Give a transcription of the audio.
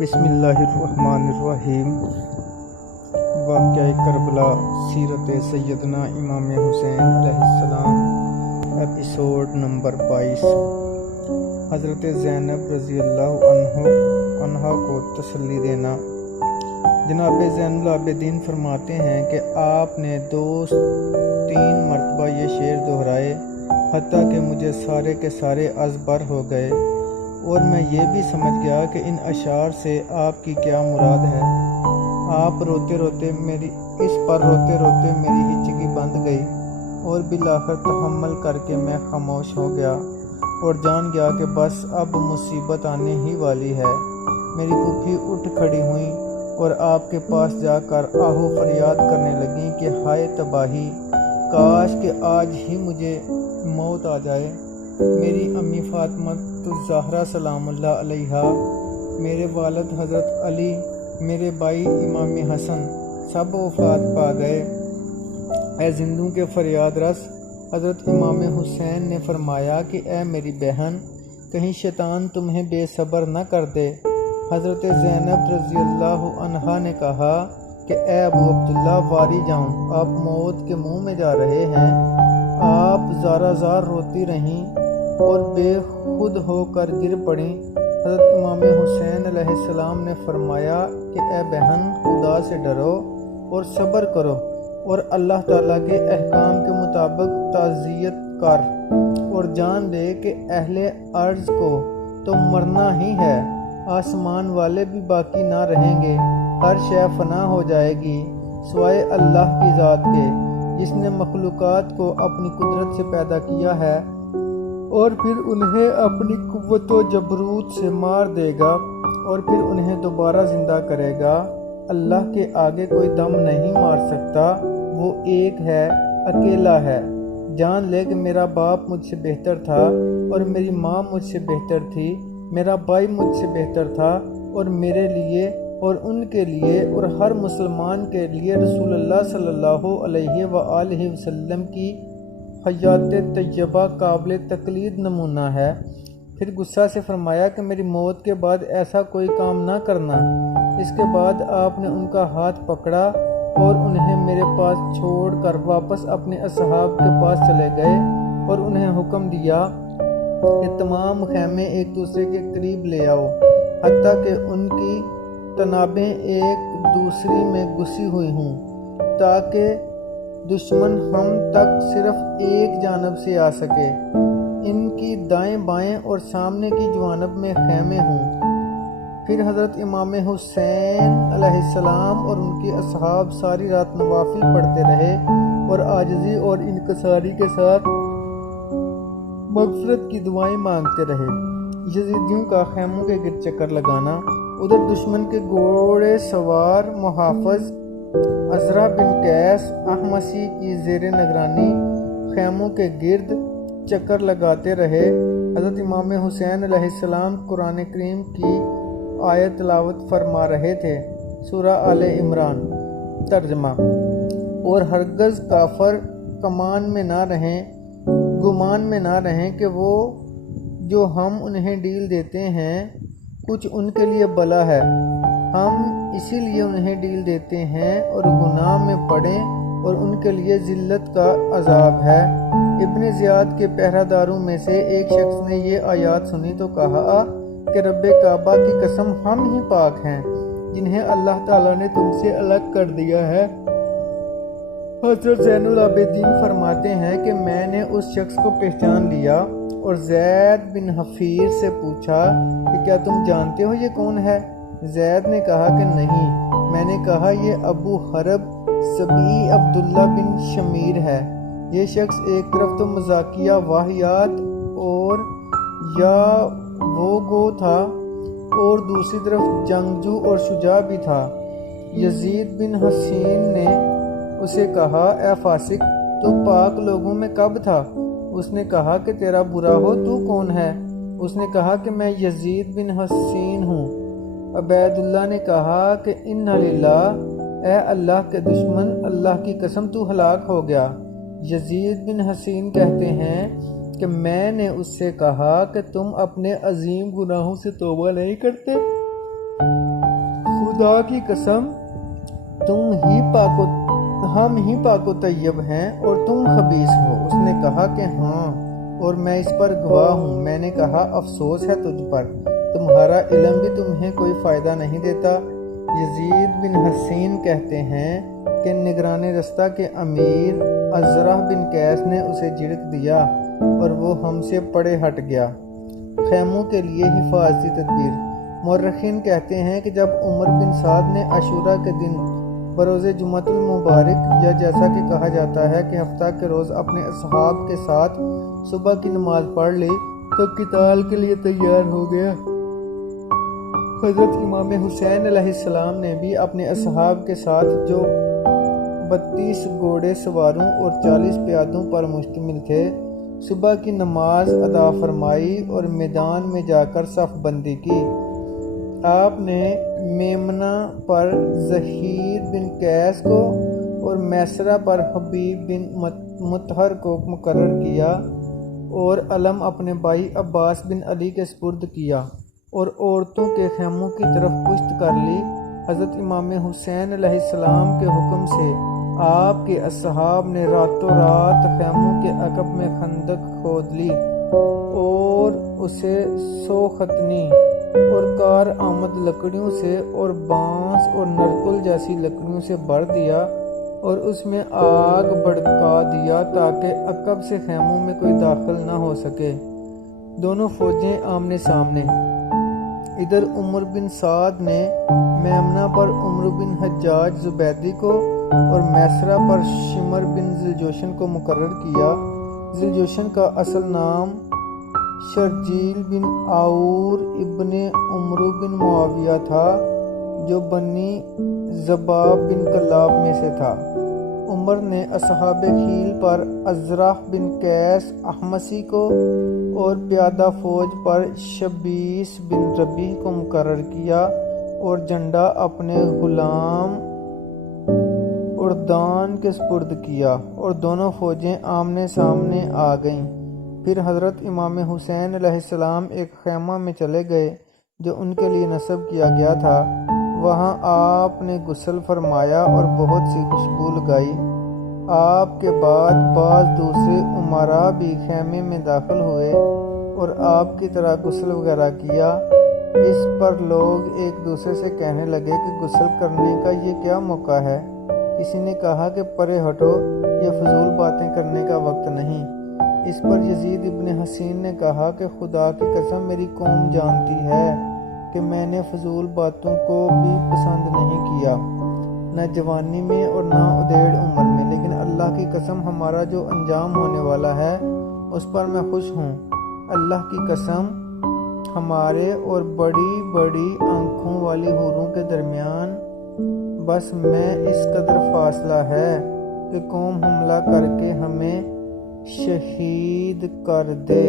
بسم اللہ الرحمن الرحیم۔ واقعہ کربلا، سیرت سیدنا امام حسین علیہ السلام، ایپیسوڈ نمبر 22۔ حضرت زینب رضی اللہ عنہ کو تسلی دینا۔ جناب زین العابدین فرماتے ہیں کہ آپ نے 2-3 مرتبہ یہ شعر دہرائے، حتیٰ کہ مجھے سارے کے سارے ازبر ہو گئے، اور میں یہ بھی سمجھ گیا کہ ان اشعار سے آپ کی کیا مراد ہے۔ آپ روتے روتے میری ہچکی بند گئی، اور بالآخر تحمل کر کے میں خاموش ہو گیا اور جان گیا کہ بس اب مصیبت آنے ہی والی ہے۔ میری پھوپھی اٹھ کھڑی ہوئیں اور آپ کے پاس جا کر آہو فریاد کرنے لگیں کہ ہائے تباہی، کاش کہ آج ہی مجھے موت آ جائے۔ میری امی فاطمہ الزہرا سلام اللہ علیہا، میرے والد حضرت علی، میرے بھائی امام حسن سب وفات پا گئے۔ اے زندوں کے فریاد رس، حضرت امام حسین نے فرمایا کہ اے میری بہن، کہیں شیطان تمہیں بے صبر نہ کر دے۔ حضرت زینب رضی اللہ عنہا نے کہا کہ اے ابو عبداللہ، واری جاؤں، آپ موت کے منہ میں جا رہے ہیں۔ آپ زارا زار روتی رہیں اور بے خود ہو کر گر پڑیں۔ حضرت امام حسین علیہ السلام نے فرمایا کہ اے بہن، خدا سے ڈرو اور صبر کرو، اور اللہ تعالیٰ کے احکام کے مطابق تعزیت کر، اور جان دے کہ اہل ارض کو تو مرنا ہی ہے، آسمان والے بھی باقی نہ رہیں گے، ہر شے فنا ہو جائے گی سوائے اللہ کی ذات کے، جس نے مخلوقات کو اپنی قدرت سے پیدا کیا ہے اور پھر انہیں اپنی قوت و جبروت سے مار دے گا اور پھر انہیں دوبارہ زندہ کرے گا۔ اللہ کے آگے کوئی دم نہیں مار سکتا، وہ ایک ہے، اکیلا ہے۔ جان لے کہ میرا باپ مجھ سے بہتر تھا، اور میری ماں مجھ سے بہتر تھی، میرا بھائی مجھ سے بہتر تھا، اور میرے لیے اور ان کے لیے اور ہر مسلمان کے لیے رسول اللہ صلی اللہ علیہ وآلہ وسلم کی حیات طیبہ قابل تقلید نمونہ ہے۔ پھر غصہ سے فرمایا کہ میری موت کے بعد ایسا کوئی کام نہ کرنا۔ اس کے بعد آپ نے ان کا ہاتھ پکڑا اور انہیں میرے پاس چھوڑ کر واپس اپنے اصحاب کے پاس چلے گئے، اور انہیں حکم دیا کہ تمام خیمے ایک دوسرے کے قریب لے آؤ، حتیٰ کہ ان کی تنابیں ایک دوسری میں گھسی ہوئی ہوں، تاکہ دشمن ہم تک صرف ایک جانب سے آ سکے۔ ان کی دائیں بائیں اور سامنے کی جوانب میں خیمے ہوں۔ پھر حضرت امام حسین علیہ السلام اور ان کے اصحاب ساری رات نوافل پڑھتے رہے اور عاجزی اور انکساری کے ساتھ مغفرت کی دعائیں مانگتے رہے۔ یزیدیوں کا خیموں کے گرد چکر لگانا۔ ادھر دشمن کے گھوڑے سوار محافظ عزرا بن قیس احمسی کی زیر نگرانی خیموں کے گرد چکر لگاتے رہے۔ حضرت امام حسین علیہ السلام قرآن کریم کی آیت تلاوت فرما رہے تھے، سورہ آل عمران۔ ترجمہ: اور ہرگز کافر گمان میں نہ رہیں کہ وہ جو ہم انہیں ڈیل دیتے ہیں کچھ ان کے لیے بلا ہے، ہم اسی لیے انہیں ڈیل دیتے ہیں اور گناہ میں پڑیں اور ان کے لیے ذلت کا عذاب ہے۔ ابن زیاد کے پہرہ داروں میں سے ایک شخص نے یہ آیات سنی تو کہا کہ رب کعبہ کی قسم، ہم ہی پاک ہیں جنہیں اللہ تعالیٰ نے تم سے الگ کر دیا ہے۔ حضرت زین العابدین فرماتے ہیں کہ میں نے اس شخص کو پہچان لیا اور زید بن حفیر سے پوچھا کہ کیا تم جانتے ہو یہ کون ہے؟ زید نے کہا کہ نہیں۔ میں نے کہا یہ ابو حرب سبی عبداللہ بن شمیر ہے۔ یہ شخص ایک طرف تو مزاحیہ واہیات اور یا وہ گو تھا، اور دوسری طرف جنگجو اور شجاع بھی تھا۔ یزید بن حسین نے اسے کہا، اے فاسق، تو پاک لوگوں میں کب تھا؟ اس نے کہا کہ تیرا برا ہو، تو کون ہے؟ اس نے کہا کہ میں یزید بن حسین ہوں۔ عبید اللہ نے کہا کہ انا للہ، اے اللہ کے دشمن، اللہ کی قسم تو ہلاک ہو گیا۔ یزید بن حسین کہتے ہیں کہ میں نے اس سے کہا کہ تم اپنے عظیم گناہوں سے توبہ نہیں کرتے؟ خدا کی قسم ہم ہی پاک و طیب ہیں اور تم خبیث ہو۔ اس نے کہا کہ ہاں، اور میں اس پر گواہ ہوں۔ میں نے کہا افسوس ہے تجھ پر، تمہارا علم بھی تمہیں کوئی فائدہ نہیں دیتا۔ یزید بن حسین کہتے ہیں کہ نگران رستہ کے امیر ازرح بن قیس نے اسے جھڑک دیا اور وہ ہم سے پڑے ہٹ گیا۔ خیموں کے لیے حفاظتی تدبیر۔ مورخین کہتے ہیں کہ جب عمر بن سعد نے عاشورہ کے دن بروز جمعۃ المبارک، یا جیسا کہ کہا جاتا ہے کہ ہفتہ کے روز، اپنے اصحاب کے ساتھ صبح کی نماز پڑھ لی تو قتال کے لیے تیار ہو گیا۔ حضرت امام حسین علیہ السلام نے بھی اپنے اصحاب کے ساتھ، جو 32 گھوڑے سواروں اور 40 پیادوں پر مشتمل تھے، صبح کی نماز ادا فرمائی اور میدان میں جا کر صف بندی کی۔ آپ نے میمنہ پر زہیر بن قیس کو اور میسرہ پر حبیب بن مطہر کو مقرر کیا اور علم اپنے بھائی عباس بن علی کے سپرد کیا اور عورتوں کے خیموں کی طرف پشت کر لی۔ حضرت امام حسین علیہ السلام کے حکم سے آپ کے اصحاب نے راتوں رات خیموں کے عقب میں خندق کھود لی اور اسے سوختنی اور کار آمد لکڑیوں سے اور بانس اور نرکل جیسی لکڑیوں سے بھر دیا اور اس میں آگ بھڑکا دیا تاکہ عقب سے خیموں میں کوئی داخل نہ ہو سکے۔ دونوں فوجیں آمنے سامنے۔ ادھر عمر بن سعد نے میمنہ پر عمرو بن حجاج زبیدی کو اور میسرہ پر شمر بن ذوالجوشن کو مقرر کیا۔ ذوالجوشن کا اصل نام شرجیل بن عور ابن عمرو بن معاویہ تھا، جو بنی زباب بن کلاب میں سے تھا۔ عمر نے اصحاب خیل پر ازرح بن قیس احمسی کو اور پیادہ فوج پر شبیس بن ربیع کو مقرر کیا اور جھنڈا اپنے غلام اردان کے سپرد کیا اور دونوں فوجیں آمنے سامنے آ گئیں۔ پھر حضرت امام حسین علیہ السلام ایک خیمہ میں چلے گئے جو ان کے لیے نصب کیا گیا تھا۔ وہاں آپ نے غسل فرمایا اور بہت سی خوشبو لگائی۔ آپ کے بعد بعض دوسرے امراء بھی خیمے میں داخل ہوئے اور آپ کی طرح غسل وغیرہ کیا۔ اس پر لوگ ایک دوسرے سے کہنے لگے کہ غسل کرنے کا یہ کیا موقع ہے؟ کسی نے کہا کہ پرے ہٹو، یہ فضول باتیں کرنے کا وقت نہیں۔ اس پر یزید ابن حسین نے کہا کہ خدا کی قسم میری قوم جانتی ہے کہ میں نے فضول باتوں کو بھی پسند نہیں کیا، نہ جوانی میں اور نہ ادھیڑ عمر میں، لیکن اللہ کی قسم ہمارا جو انجام ہونے والا ہے اس پر میں خوش ہوں۔ اللہ کی قسم ہمارے اور بڑی بڑی آنکھوں والی حوروں کے درمیان بس میں اس قدر فاصلہ ہے کہ قوم حملہ کر کے ہمیں شہید کر دے۔